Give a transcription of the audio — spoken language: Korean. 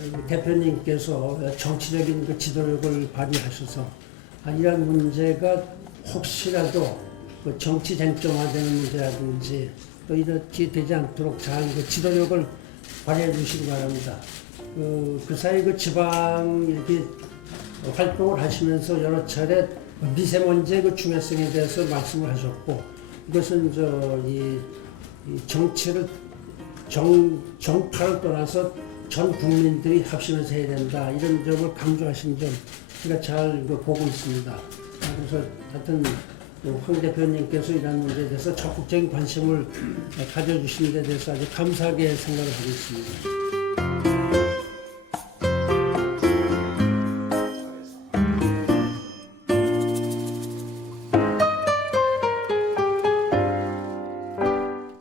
그 대표님께서 정치적인 그 지도력을 발휘하셔서 아, 이런 문제가 혹시라도 그 정치 쟁점화되는 문제라든지 또 이렇게 되지 않도록 잘 그 지도력을 발휘해 주시기 바랍니다. 그, 그 사이 그 지방 이렇게 활동을 하시면서 여러 차례 미세먼지의 그 중요성에 대해서 말씀을 하셨고 이것은 저이 이 정치를 정, 정파를 떠나서 전 국민들이 합심해서 해야 된다 이런 점을 강조하신 점 제가 잘그 보고 있습니다. 그래서 하여튼 그황 대표님께서 이런 문제에 대해서 적극적인 관심을 가져주신 데 대해서 아주 감사하게 생각을 하고 있습니다.